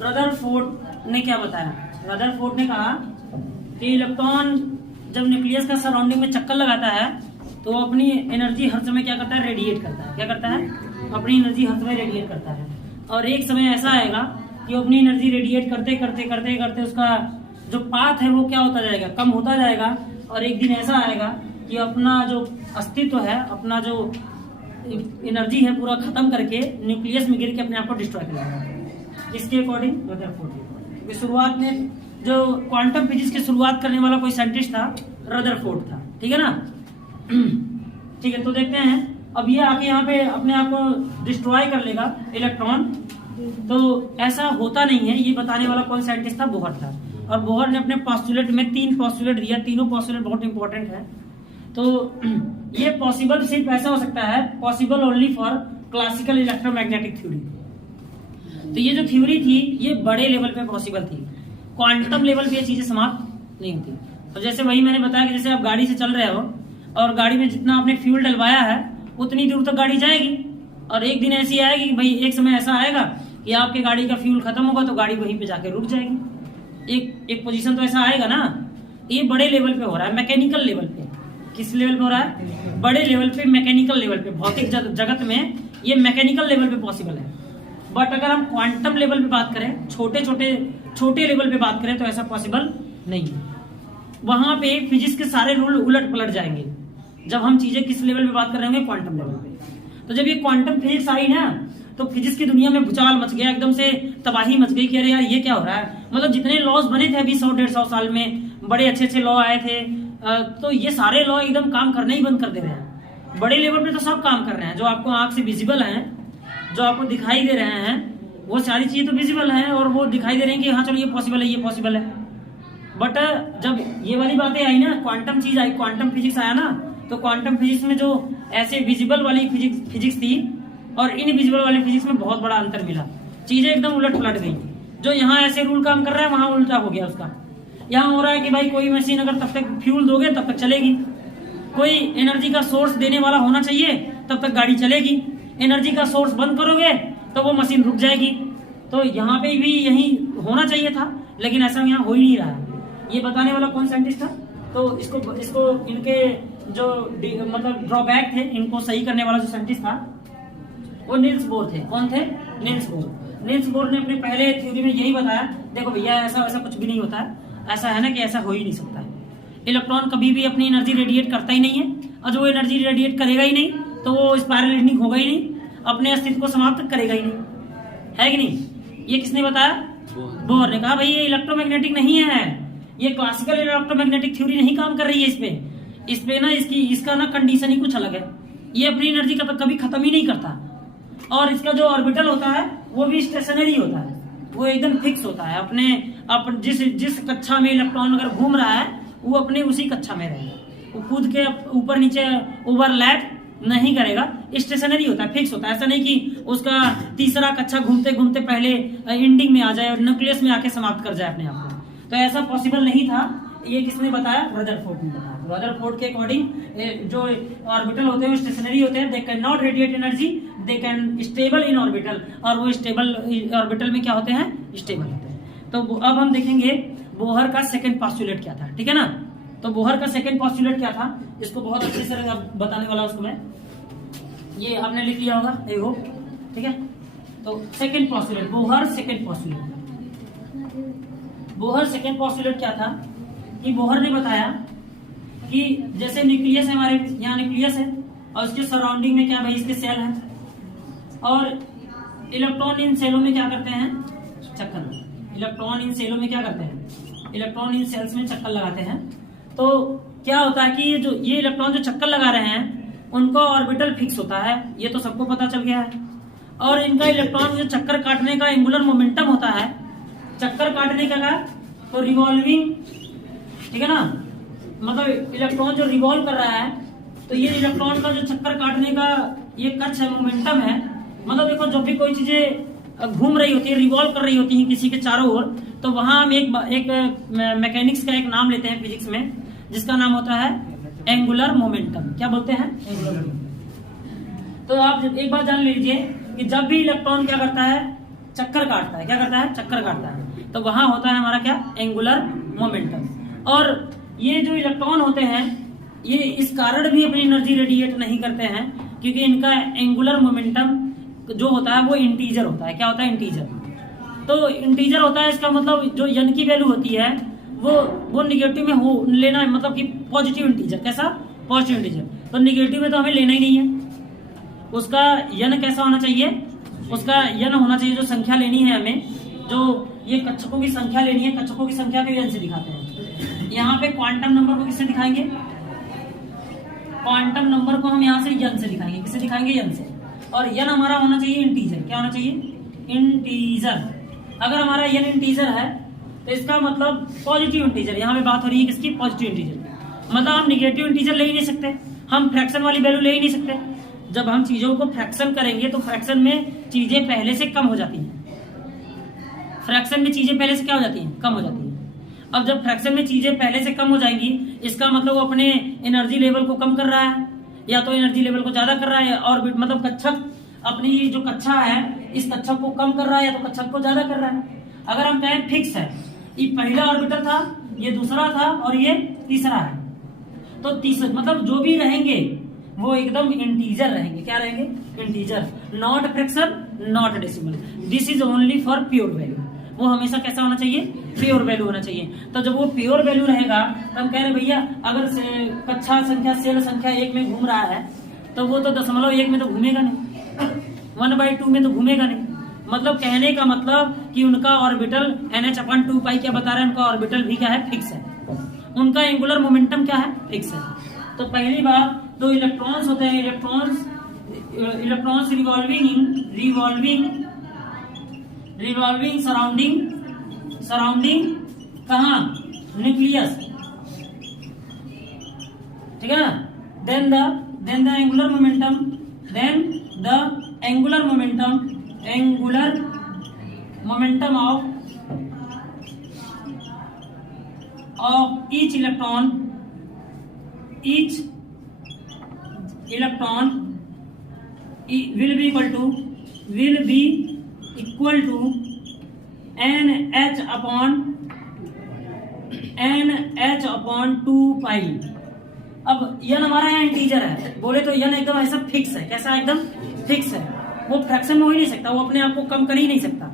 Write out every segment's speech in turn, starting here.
Rutherford ने क्या बताया? रदरफोर्ड ने कहा कि इलेक्ट्रॉन जब न्यूक्लियस का सराउंडिंग में चक्कर लगाता है तो वो अपनी एनर्जी हर समय क्या करता है? रेडिएट करता है। क्या करता है? अपनी एनर्जी हर समय रेडिएट करता है। और एक समय ऐसा आएगा कि वो अपनी एनर्जी रेडिएट करते करते करते करते उसका जो पाथ है वो क्या होता जाएगा? कम होता जाएगा। और एक दिन ऐसा आएगा कि अपना जो अस्तित्व है, अपना जो एनर्जी है पूरा खत्म करके न्यूक्लियस में गिर के अपने आप को डिस्ट्रॉय कर देगा। इसके अकॉर्डिंग रदरफोर्ड की शुरुआत में जो क्वांटम फिजिक्स की शुरुआत करने वाला कोई साइंटिस्ट था, रदरफोर्ड था। ठीक है ना? ठीक है, तो देखते हैं अब ये आके यहाँ पे अपने आप को डिस्ट्रॉय कर लेगा इलेक्ट्रॉन। तो ऐसा होता नहीं है, ये बताने वाला कौन साइंटिस्ट था? बोहर था। और बोहर ने अपने पॉस्टुलेट में 3 पॉस्टुलेट दिया। तीनों पॉस्टुलेट बहुत इंपॉर्टेंट है। तो ये पॉसिबल सिर्फ ऐसा हो सकता है, possible only for classical electromagnetic theory. तो ये जो थ्योरी थी ये बड़े लेवल पे पॉसिबल थी, क्वांटम लेवल पे ये चीजें समाप्त नहीं होती। तो जैसे वही मैंने बताया कि जैसे आप गाड़ी से चल रहे हो और गाड़ी में जितना आपने फ्यूल डलवाया है उतनी दूर तक गाड़ी जाएगी। और एक दिन ऐसी आएगी कि भाई एक समय ऐसा आएगा कि आपके गाड़ी का फ्यूल खत्म होगा तो गाड़ी वहीं पे जाके रुक जाएगी। एक पोजीशन तो ऐसा आएगा ना। ये बड़े लेवल पे हो रहा है, मैकेनिकल लेवल पे। किस लेवल पे हो रहा है? बड़े लेवल पे, मैकेनिकल लेवल पे। भौतिक जगत में ये मैकेनिकल लेवल पे पॉसिबल है। बट अगर हम क्वांटम लेवल पे बात करें, छोटे लेवल पे बात करें तो ऐसा पॉसिबल नहीं है। वहां पे फिजिक्स के सारे रूल उलट पलट जाएंगे जब हम चीजें किस लेवल पे बात कर रहे होंगे? क्वांटम लेवल पे। तो जब ये क्वांटम फिजिक्स आई ना तो फिजिक्स की दुनिया में भूचाल मच गया, एकदम से तबाही मच गई कि अरे यार ये क्या हो रहा है। मतलब जितने लॉज बने थे अभी 100-150 साल में, बड़े अच्छे लॉ आए थे, तो ये सारे लॉ एकदम काम करना ही बंद कर दे रहे हैं। बड़े लेवल पे तो सब काम कर रहे हैं, जो आपको आंख से विजिबल है, जो आपको दिखाई दे रहे हैं, वो सारी चीजें तो विजिबल हैं और वो दिखाई दे रहे हैं कि हाँ चलो ये पॉसिबल है, ये पॉसिबल है। बट जब ये वाली बातें आई ना, क्वांटम चीज आई, क्वांटम फिजिक्स आया ना, तो क्वांटम फिजिक्स में जो ऐसे विजिबल वाली फिजिक्स थी और इनविजिबल वाली फिजिक्स में बहुत बड़ा अंतर मिला। चीजें एकदम उलट पलट गई। जो यहाँ ऐसे रूल काम कर रहा है वहां उल्टा हो गया उसका। यहाँ हो रहा है कि भाई कोई मशीन अगर तब तक फ्यूल दोगे तब तक चलेगी, कोई एनर्जी का सोर्स देने वाला होना चाहिए तब तक गाड़ी चलेगी, एनर्जी का सोर्स बंद करोगे तो वो मशीन रुक जाएगी। तो यहाँ पे भी यही होना चाहिए था, लेकिन ऐसा यहाँ हो ही नहीं रहा है। ये बताने वाला कौन साइंटिस्ट था? तो इसको इनके जो मतलब ड्रॉबैक थे इनको सही करने वाला जो साइंटिस्ट था वो नील्स बोर थे। कौन थे? Niels Bohr. नील्स बोर ने अपने पहले थ्योरी में यही बताया, देखो भैया ऐसा वैसा कुछ भी नहीं होता है। ऐसा है ना कि ऐसा हो ही नहीं सकता है। इलेक्ट्रॉन कभी भी अपनी एनर्जी रेडिएट करता ही नहीं है, और जो एनर्जी रेडिएट करेगा ही नहीं तो वो स्पाइरल इंडिंग होगा ही नहीं, अपने अस्तित्व को समाप्त करेगा ही नहीं, है कि नहीं? ये किसने बताया? बोर ने कहा भाई ये इलेक्ट्रोमैग्नेटिक नहीं है, ये क्लासिकल इलेक्ट्रोमैग्नेटिक थ्योरी नहीं काम कर रही है इस पे ना इसका ना कंडीशन ही कुछ अलग है। ये अपनी एनर्जी का कभी खत्म ही नहीं करता, और इसका जो ऑर्बिटल होता है वो भी स्टेशनरी होता है, वो एकदम फिक्स होता है। अपने जिस कक्षा में इलेक्ट्रॉन अगर घूम रहा है वो अपने उसी कक्षा में रहेगा, वो खुद के ऊपर नीचे ओवरलैप नहीं करेगा, स्टेशनरी होता है, फिक्स होता है। ऐसा नहीं कि उसका तीसरा कक्षा घूमते घूमते पहले एंडिंग में आ जाए और न्यूक्लियस में आके समाप्त कर जाए अपने आप को। तो ऐसा पॉसिबल नहीं था। ये किसने बताया? रदरफोर्ड ने बताया। रदरफोर्ड के अकॉर्डिंग जो ऑर्बिटल होते हैं वो स्टेशनरी होते हैं, they can not radiate energy, they can stable in orbital, और वो स्टेबल ऑर्बिटल में क्या होते हैं? स्टेबल होते हैं। तो अब हम देखेंगे बोहर का सेकंड पॉस्टुलेट क्या था। ठीक है ना? तो बोहर का सेकंड पॉस्टुलेट क्या था, इसको बहुत अच्छे से बताने वाला उसको मैं, ये आपने लिख लिया होगा, आई होप। ठीक है, तो second postulate, Bohr second postulate. Bohr second postulate क्या था कि बोहर ने बताया कि जैसे न्यूक्लियस है, हमारे यहाँ न्यूक्लियस है और उसके सराउंडिंग में क्या भाई इसके सेल है, और इलेक्ट्रॉन इन सेलों में क्या करते हैं? चक्कर। इलेक्ट्रॉन इन सेलों में क्या करते हैं? इलेक्ट्रॉन इन सेल्स में चक्कर लगाते हैं। तो क्या होता है कि ये इलेक्ट्रॉन जो चक्कर लगा रहे हैं उनका ऑर्बिटल फिक्स होता है, ये तो सबको पता चल गया है। और इनका इलेक्ट्रॉन जो चक्कर काटने का एंगुलर मोमेंटम होता है, चक्कर काटने का तो रिवॉल्विंग, ठीक है ना, मतलब इलेक्ट्रॉन जो रिवॉल्व कर रहा है, तो ये इलेक्ट्रॉन का जो चक्कर काटने का ये कक्ष है, मोमेंटम है। मतलब देखो जब भी कोई चीजें घूम रही होती है, रिवॉल्व कर रही होती है किसी के चारों ओर, तो वहां हम एक मैकेनिक्स का एक नाम लेते हैं फिजिक्स में, जिसका नाम होता है एंगुलर मोमेंटम। क्या बोलते हैं? Angular momentum. तो आप एक बात जान लीजिए कि जब भी इलेक्ट्रॉन क्या करता है, चक्कर काटता है। क्या करता है? चक्कर काटता है। तो वहां होता है हमारा क्या? Angular momentum. और ये जो इलेक्ट्रॉन होते हैं ये इस कारण भी अपनी एनर्जी रेडिएट नहीं करते हैं क्योंकि इनका एंगुलर मोमेंटम जो होता है वो इंटीजर होता है। क्या होता है? इंटीजर। तो इंटीजर होता है, इसका मतलब जो n की वैल्यू होती है वो निगेटिव में हो लेना है, मतलब कि पॉजिटिव इंटीजर। कैसा? Positive integer. तो निगेटिव में तो हमें लेना ही नहीं है। उसका n कैसा होना चाहिए? उसका n होना चाहिए, जो संख्या लेनी है हमें, जो ये कक्षकों की संख्या लेनी है, कक्षकों की संख्या को n से दिखाते हैं। यहाँ पे क्वांटम नंबर को किससे दिखाएंगे? क्वांटम नंबर को हम यहाँ से n से दिखाएंगे। किससे दिखाएंगे? n से। और n हमारा होना चाहिए इंटीजर। क्या होना चाहिए? इंटीजर। अगर हमारा n इंटीजर है तो इसका मतलब पॉजिटिव इंटीजर। यहाँ पे बात हो रही है किसकी? Positive integer. मतलब हम निगेटिव इंटीजर ले ही नहीं सकते, हम फ्रैक्शन वाली वैल्यू ले ही नहीं सकते। जब हम चीजों को फ्रैक्शन करेंगे तो फ्रैक्शन में चीजें पहले से कम हो जाती हैं। फ्रैक्शन में चीजें पहले से क्या हो जाती हैं? कम हो जाती हैं। अब जब फ्रैक्शन में चीजें पहले से कम हो जाएंगी, इसका मतलब वो अपने एनर्जी लेवल को कम कर रहा है, या तो एनर्जी लेवल को ज्यादा कर रहा है, और मतलब कक्षक अपनी जो कक्षा है इस कक्षक को कम कर रहा है या तो कक्षक को ज्यादा कर रहा है। अगर हम कहें फिक्स है, ये पहला ऑर्बिटल था, ये दूसरा था और ये तीसरा है, तो तीसरा मतलब जो भी रहेंगे वो एकदम इंटीजर रहेंगे। क्या रहेंगे? Integer. Not fraction, not decimal. This is only for pure value. वो हमेशा कैसा होना चाहिए? प्योर वैल्यू होना चाहिए। तो जब वो प्योर वैल्यू रहेगा तो हम कह रहे भैया अगर कक्षा संख्या सेल संख्या 1 में घूम रहा है तो वो तो 0.1 में तो घूमेगा नहीं, 1/2 में तो घूमेगा नहीं। मतलब कहने का मतलब कि उनका ऑर्बिटल NH/2π क्या बता रहा है? उनका ऑर्बिटल भी क्या है? फिक्स है। उनका एंगुलर मोमेंटम क्या है? फिक्स है। तो पहली बात, जो इलेक्ट्रॉन्स होते हैं, इलेक्ट्रॉन्स रिवॉल्विंग सराउंडिंग कहाँ? न्यूक्लियस। ठीक है ना? Then the angular momentum of each electron will be equal to NH/2π। अब n हमारा यहाँ इंटीजर है, बोले तो n एकदम ऐसा फिक्स है। कैसा? एकदम फिक्स है। वो फ्रैक्शन में हो ही नहीं सकता, वो अपने आप को कम कर ही नहीं सकता।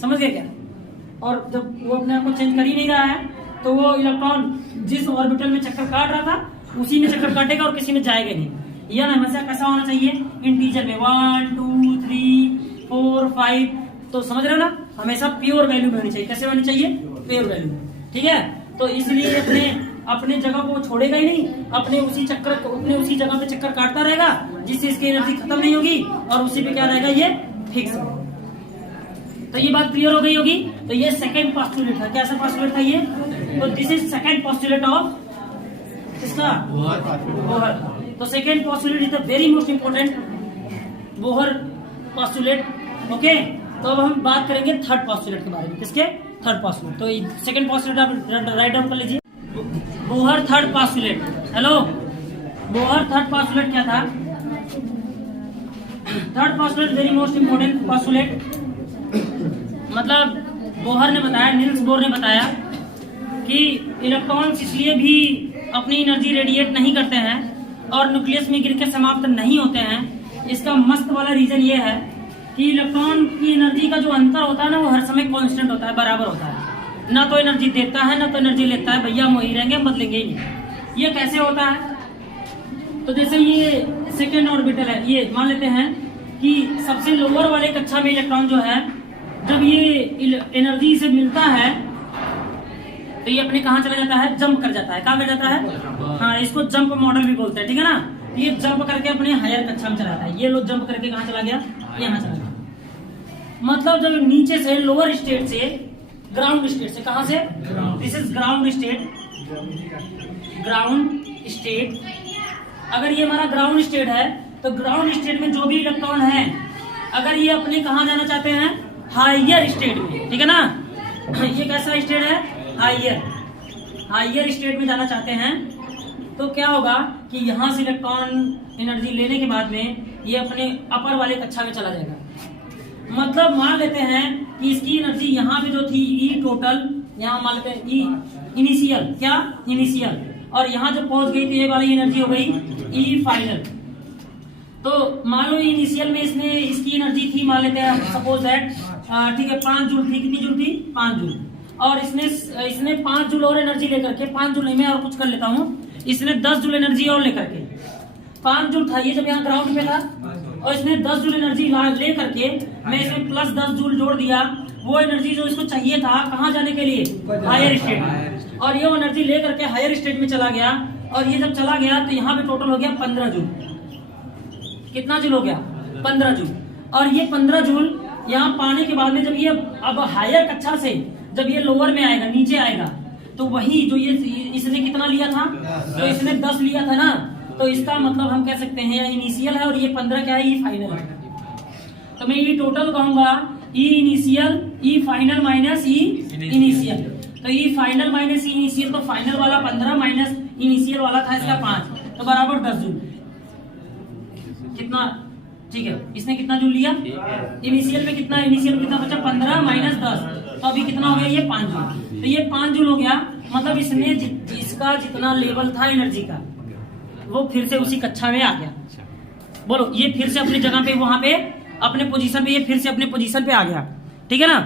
समझ गए क्या? और जब वो अपने आप को चेंज कर ही नहीं रहा है तो वो इलेक्ट्रॉन जिस ऑर्बिटल में चक्कर काट रहा था उसी में चक्कर काटेगा और किसी में जाएगा नहीं। यह हमेशा कैसा होना चाहिए? इंटीजर में। 1 2 3 4 5। तो समझ रहे हो ना? हमेशा प्योर वैल्यू में होनी चाहिए। कैसे होनी चाहिए? Pure value. ठीक है? तो इसलिए अपने जगह को छोड़ेगा ही नहीं, अपने उसी जगह पे चक्कर काटता रहेगा जिससे इसकी एनर्जी खत्म नहीं होगी और उसी पे क्या रहेगा? ये फिक्स। तो ये बात क्लियर हो गई होगी। तो ये सेकंड पोस्टुलेट था। कैसा पोस्टुलेट था ये? तो this is second postulate of किसका? बोहर। तो second postulate is the very most important, Bohr postulate. Okay, तो अब हम बात करेंगे थर्ड पोस्टुलेट के बारे में। किसके? Third postulate. तो सेकंड पोस्टुलेट आप राइट डाउन कर लीजिए। Bohr third postulate. Hello, Bohr third postulate क्या था? Third postulate very most important postulate. मतलब बोहर ने बताया, नील्स बोर ने बताया कि इलेक्ट्रॉन्स इसलिए भी अपनी एनर्जी रेडिएट नहीं करते हैं और न्यूक्लियस में गिर के समाप्त नहीं होते हैं। इसका मस्त वाला रीजन ये है कि इलेक्ट्रॉन की एनर्जी का जो अंतर होता है ना, वो हर समय कांस्टेंट होता है, बराबर होता है। ना तो एनर्जी देता है ना तो एनर्जी लेता है। भैया हम वही रहेंगे, हम बदलेंगे ही नहीं। ये कैसे होता है? तो जैसे ये सेकेंड ऑर्बिटल है, ये मान लेते हैं कि सबसे लोअर वाले कक्षा में इलेक्ट्रॉन जो है, जब ये एनर्जी से मिलता है तो ये अपने कहाँ चला जाता है? जंप कर जाता है। कहाँ कर जाता है? हाँ, इसको जंप मॉडल भी बोलते हैं। ठीक है ना? ये जंप करके अपने हायर कक्षा में चला जाता है। ये लोग जंप करके कहाँ चला गया? यहाँ चला गया। मतलब जब नीचे से लोअर स्टेट से, ग्राउंड स्टेट से, कहाँ से? This is ground state. अगर ये हमारा ग्राउंड स्टेट है तो ग्राउंड स्टेट में जो भी इलेक्ट्रॉन है, अगर ये अपने कहाँ जाना चाहते हैं? हायर स्टेट में। ठीक है ना? ये कैसा स्टेट है? हायर स्टेट में जाना चाहते हैं तो क्या होगा कि यहाँ से इलेक्ट्रॉन एनर्जी लेने के बाद में ये अपने अपर वाले कक्षा में चला जाएगा। मतलब मान लेते हैं कि इसकी एनर्जी यहाँ पे जो थी ई टोटल, यहाँ मान लेते हैं ई इनिशियल, क्या इनिशियल, और यहाँ जब पहुंच गई तो ये वाली एनर्जी हो गई ई फाइनल। तो मान लो इनिशियल में इसने इसकी एनर्जी थी, मान लेते हैं सपोज दैट, ठीक है 5 जूल थी। कितनी जूल थी? 5 जूल। और इसने 5 जूल और एनर्जी लेकर के, 5 जूल नहीं मैं और कुछ कर लेता हूँ, इसने 10 जूल एनर्जी और लेकर के, 5 जूल था ये जब यहाँ ग्राउंड पे था, और इसने 10 जूल एनर्जी ले करके मैं इसमें प्लस 10 जूल जोड़ दिया। वो एनर्जी जो इसको चाहिए था कहाँ जाने के लिए? हायर स्टेट में। और ये एनर्जी ले करके हायर स्टेट में चला गया, और ये जब चला गया तो यहाँ पे टोटल हो गया 15 जूल। कितना जूल हो गया? 15 जूल। और ये 15 जूल यहाँ पाने के बाद में जब ये अब हायर कक्षा से जब ये लोअर में आएगा, नीचे आएगा, तो वही जो ये इसने कितना लिया था? तो इसने 10 लिया था ना, तो इसका मतलब हम कह सकते हैं इनिशियल है, और ये 15 क्या है? ये फाइनल है। तो मैं ये टोटल कहूंगा ई इनिशियल, ई फाइनल माइनस ई इनिशियल। तो ई फाइनल माइनस ई इनिशियल, तो फाइनल वाला 15 माइनस इनिशियल वाला था इसका 5, तो बराबर 10 जूल। कितना? ठीक है, इसने कितना जूल लिया? इनिशियल में कितना? इनिशियल में कितना बचा? 15 माइनस 10, तो अभी कितना हो गया? ये 5 जूल। तो ये 5 जूल हो गया, मतलब इसने इसका जितना लेवल था एनर्जी का वो फिर से उसी कक्षा में आ गया। बोलो, ये फिर से अपनी जगह पे, वहां पे अपने पोजीशन पे, ये फिर से अपने पोजीशन पे आ गया। ठीक है ना,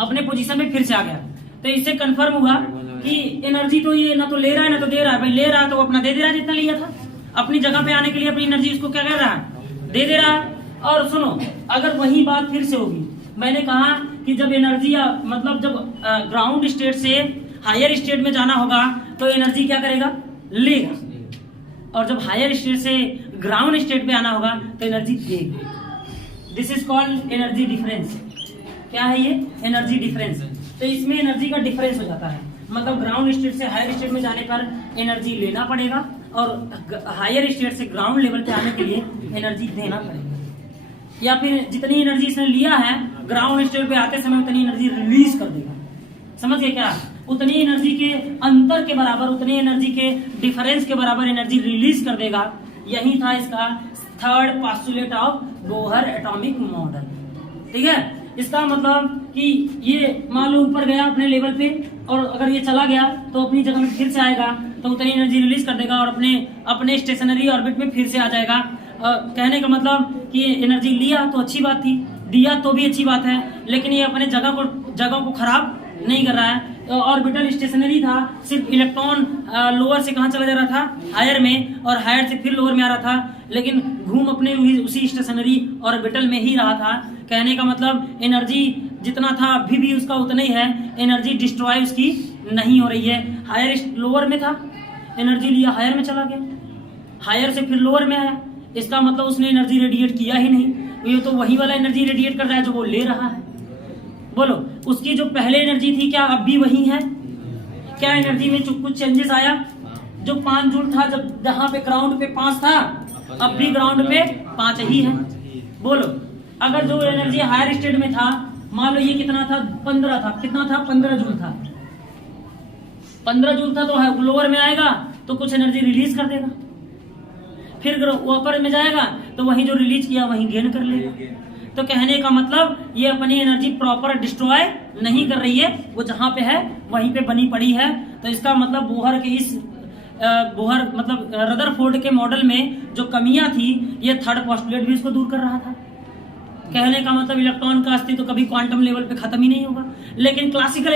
अपने पोजीशन पे फिर से आ गया। तो इससे कंफर्म हुआ कि एनर्जी तो ये ना तो ले रहा है ना तो दे रहा है। भाई ले रहा है तो अपना दे रहा है जितना लिया था, अपनी जगह पे आने के लिए अपनी एनर्जी उसको क्या कर रहा है? दे रहा है। और सुनो, अगर वही बात फिर से होगी, मैंने कहा कि जब एनर्जी मतलब जब ग्राउंड स्टेट से हायर स्टेट में जाना होगा तो एनर्जी क्या करेगा? लेगा, और जब हायर स्टेट से ग्राउंड स्टेट पे आना होगा तो एनर्जी देगा। This is called energy difference. क्या है ये? Energy difference. तो इसमें एनर्जी का डिफरेंस हो जाता है, मतलब ग्राउंड स्टेट से हायर स्टेट में जाने पर एनर्जी लेना पड़ेगा, और हायर स्टेट से ग्राउंड लेवल पे आने के लिए एनर्जी देना पड़ेगा। या फिर जितनी एनर्जी इसने लिया है ग्राउंड स्टेट पे आते समय उतनी एनर्जी रिलीज कर देगा। समझ गए क्या? उतनी एनर्जी के अंतर के बराबर, उतनी एनर्जी के डिफरेंस के बराबर एनर्जी रिलीज कर देगा। यही था इसका third postulate of Bohr atomic model. ठीक है, इसका मतलब कि ये मान लो ऊपर गया अपने लेवल पे, और अगर ये चला गया तो अपनी जगह में फिर से आएगा, तो उतनी एनर्जी रिलीज कर देगा और अपने स्टेशनरी ऑर्बिट में फिर से आ जाएगा। कहने का मतलब कि एनर्जी लिया तो अच्छी बात थी, दिया तो भी अच्छी बात है, लेकिन ये अपने जगह को खराब नहीं कर रहा है। ऑर्बिटल स्टेशनरी था, सिर्फ इलेक्ट्रॉन लोअर से कहाँ चला जा रहा था? हायर में, और हायर से फिर लोअर में आ रहा था, लेकिन घूम अपने उसी स्टेशनरी ऑर्बिटल में ही रहा था। कहने का मतलब एनर्जी जितना था अभी भी उसका उतना ही है, एनर्जी डिस्ट्रॉय उसकी नहीं हो रही है। हायर लोअर में था, एनर्जी लिया हायर में चला गया, हायर से फिर लोअर में आया, इसका मतलब उसने एनर्जी रेडिएट किया ही नहीं। ये तो वही वाला एनर्जी रेडिएट कर रहा है जो वो ले रहा है। बोलो, उसकी जो पहले एनर्जी थी क्या अब भी वही है? क्या एनर्जी में कुछ चेंजेस आया? जो 5 जूल था जब जहां पे ग्राउंड पे 5 था, अब भी ग्राउंड पे 5 ही है। बोलो, अगर जो एनर्जी हायर स्टेट में था, मान लो ये कितना था? 15 था। कितना था? 15 जूल था। 15 जूल था तो लोअर में आएगा तो कुछ एनर्जी रिलीज कर देगा, फिर ऊपर में जाएगा तो वही जो रिलीज किया वही गेन कर लेगा। तो कहने का मतलब ये अपनी एनर्जी प्रॉपर डिस्ट्रॉय नहीं कर रही है, वो जहां पे है वहीं पे बनी पड़ी है। तो इसका मतलब बोहर के बोहर मतलब रदरफोर्ड के मॉडल में जो कमियां थी, ये थर्ड पोस्टुलेट भी इसको दूर कर रहा था। कहने का मतलब इलेक्ट्रॉन का अस्तित्व तो कभी क्वांटम लेवल पे खत्म ही नहीं होगा। लेकिन क्लासिकल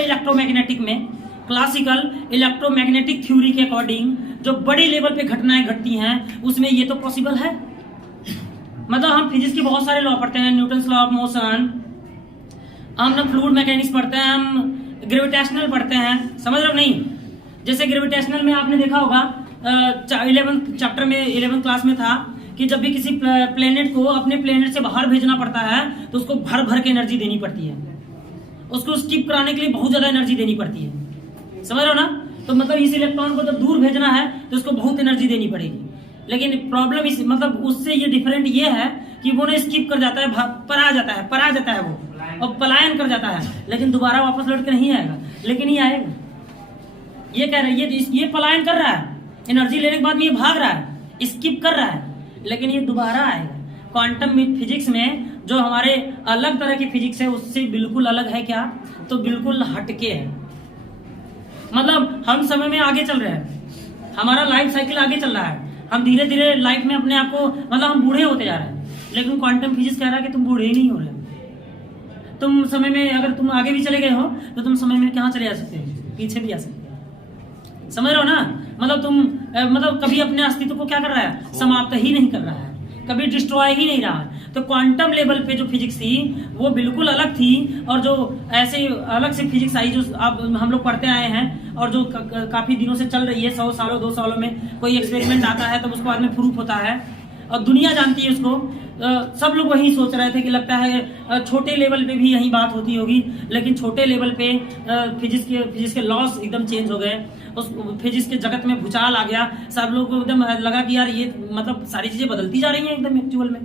इलेक्ट्रोमैग्नेटिक थ्योरी के अकॉर्डिंग जो बड़ी लेवल पे घटनाएं घटती हैं उसमें ये तो पॉसिबल है। मतलब हम फिजिक्स के बहुत सारे लॉ पढ़ते हैं, न्यूटन्स लॉ ऑफ मोशन, हम ना फ्लूइड मैकेनिक्स पढ़ते हैं, हम ग्रेविटेशनल पढ़ते हैं, समझ रहे हो नहीं? जैसे ग्रेविटेशनल में आपने देखा होगा 11th चैप्टर में 11th क्लास में था कि जब भी किसी प्लेनेट को अपने प्लेनेट से बाहर भेजना पड़ता है तो उसको भर भर के एनर्जी देनी पड़ती है, उसको स्किप कराने के लिए बहुत ज्यादा एनर्जी देनी पड़ती है। समझ रहे हो ना? तो मतलब इस इलेक्ट्रॉन को जब दूर भेजना है तो उसको बहुत एनर्जी देनी पड़ेगी। लेकिन प्रॉब्लम इस मतलब उससे ये डिफरेंट ये है कि वो ना स्किप कर जाता है, पर आ जाता है वो, और पलायन कर जाता है, लेकिन दोबारा वापस लौट के नहीं आएगा। लेकिन ये आएगा, ये कह रहा है ये पलायन कर रहा है, एनर्जी लेने के बाद में ये भाग रहा है, स्किप कर रहा है, लेकिन ये दोबारा आएगा। क्वांटम फिजिक्स में जो हमारे अलग तरह की फिजिक्स है उससे बिल्कुल अलग है क्या, तो बिल्कुल हटके है। मतलब हम समय में आगे चल रहे हैं, हमारा लाइफ साइकिल आगे चल रहा है, हम धीरे धीरे लाइफ में अपने आप को मतलब हम बूढ़े होते जा रहे हैं, लेकिन क्वांटम फिजिक्स कह रहा है कि तुम बूढ़े ही नहीं हो रहे। तुम समय में अगर तुम आगे भी चले गए हो तो तुम समय में कहाँ चले जा सकते हो, पीछे भी आ सकते हो। समझ रहे हो ना, मतलब तुम मतलब कभी अपने अस्तित्व को क्या कर रहा है, समाप्त ही नहीं कर रहा है, कभी डिस्ट्रॉय ही नहीं रहा है। तो क्वांटम लेवल पे जो फिजिक्स थी वो बिल्कुल अलग थी, और जो ऐसे अलग से फिजिक्स आई जो अब हम लोग पढ़ते आए हैं और जो काफी दिनों से चल रही है, 100 सालों 2 सालों में कोई एक्सपेरिमेंट आता है तब उसको बाद में प्रूफ होता है और दुनिया जानती है उसको। सब लोग वही सोच रहे थे कि लगता है छोटे लेवल पे भी यही बात होती होगी, लेकिन छोटे लेवल पे फिजिक्स के लॉस एकदम चेंज हो गए, उस फिजिक्स के जगत में भूचाल आ गया। सब लोग को एकदम लगा कि यार ये मतलब सारी चीजें बदलती जा रही हैं एकदम एक्चुअल में,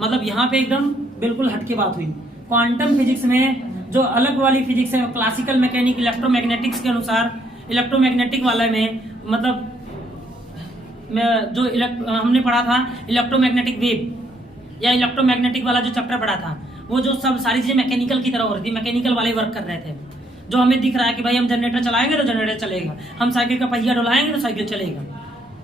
मतलब यहाँ पे एकदम बिल्कुल हटके बात हुई। क्वांटम फिजिक्स में जो अलग वाली फिजिक्स है, क्लासिकल मैकेनिक इलेक्ट्रोमैग्नेटिक्स के अनुसार, इलेक्ट्रोमैग्नेटिक वाले में मतलब जो हमने पढ़ा था इलेक्ट्रोमैग्नेटिक वेव या इलेक्ट्रोमैग्नेटिक वाला जो चैप्टर पढ़ा था, वो जो सब सारी चीजें मैकेनिकल की तरह हो रही थी, मैकेनिकल वाले वर्क कर रहे थे। जो हमें दिख रहा है कि भाई हम जनरेटर चलाएंगे तो जनरेटर चलेगा, हम साइकिल का पहिया डुलाएंगे तो साइकिल चलेगा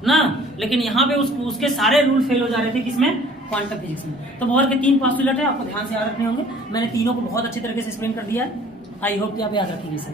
ना, लेकिन यहाँ पे उसके सारे रूल फेल हो जा रहे थे, किसमें, क्वांटम फिजिक्स में। तो बोहर के 3 पोस्टुलेट है, आपको ध्यान से याद रखने होंगे, मैंने तीनों को बहुत अच्छे तरीके से एक्सप्लेन कर दिया है। आई होप कि आप याद रखेंगे इसे।